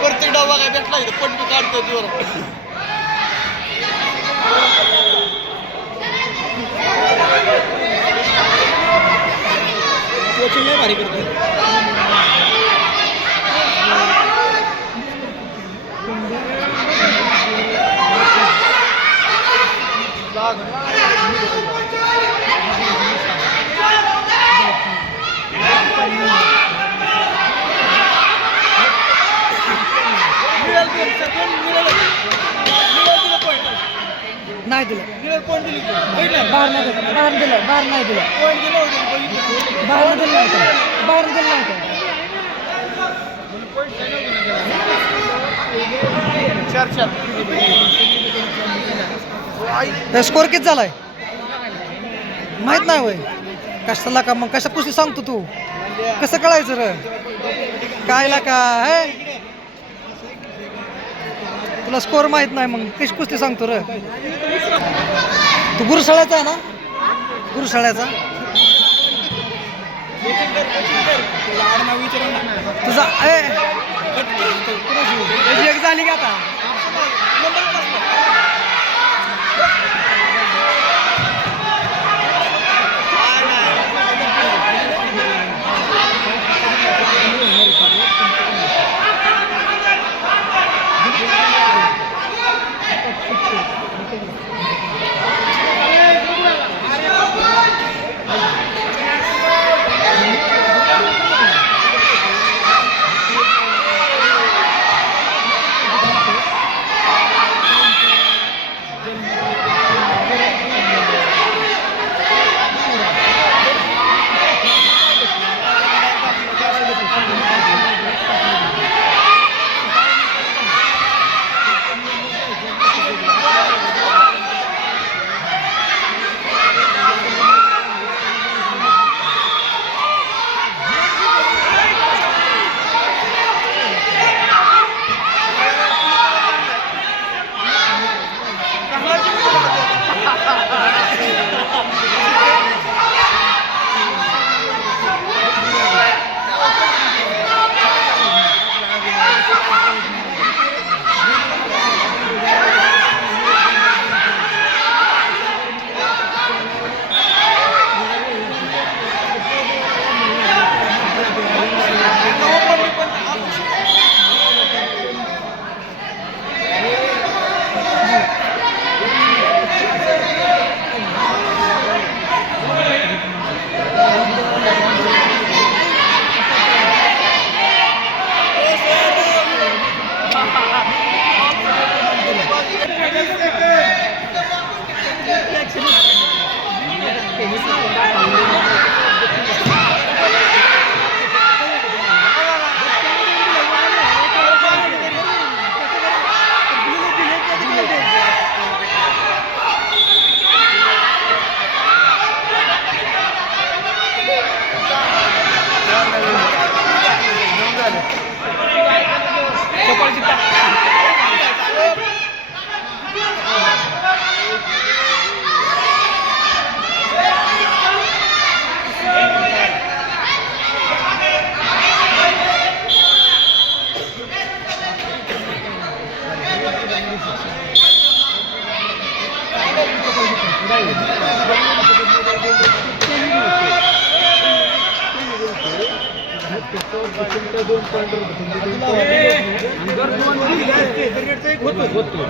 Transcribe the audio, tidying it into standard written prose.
प्रत्येक डाव बघाय भेटला इथं पट बी काढतो जोर कोचिंग भारी करतो नाही दिलं पॉईंट दिली बाहेर नाही दिलं बाहेर दिलं बाहेर नाही दिलं पॉईंट दिलं बाहेर दिलं नाही का बाहेर दिलं नाही का 4-4 स्कोर किती झालाय माहित नाही होय कशाला का मग कशा कुस्ती सांगतो तू कसं कळायचं र कायला का तुला स्कोर माहित नाही मग कशी कुस्ती सांगतो र तू गुरुशाळ्याचा आहे ना गुरुशाळ्याचा तुझा एक झाली का आता होतो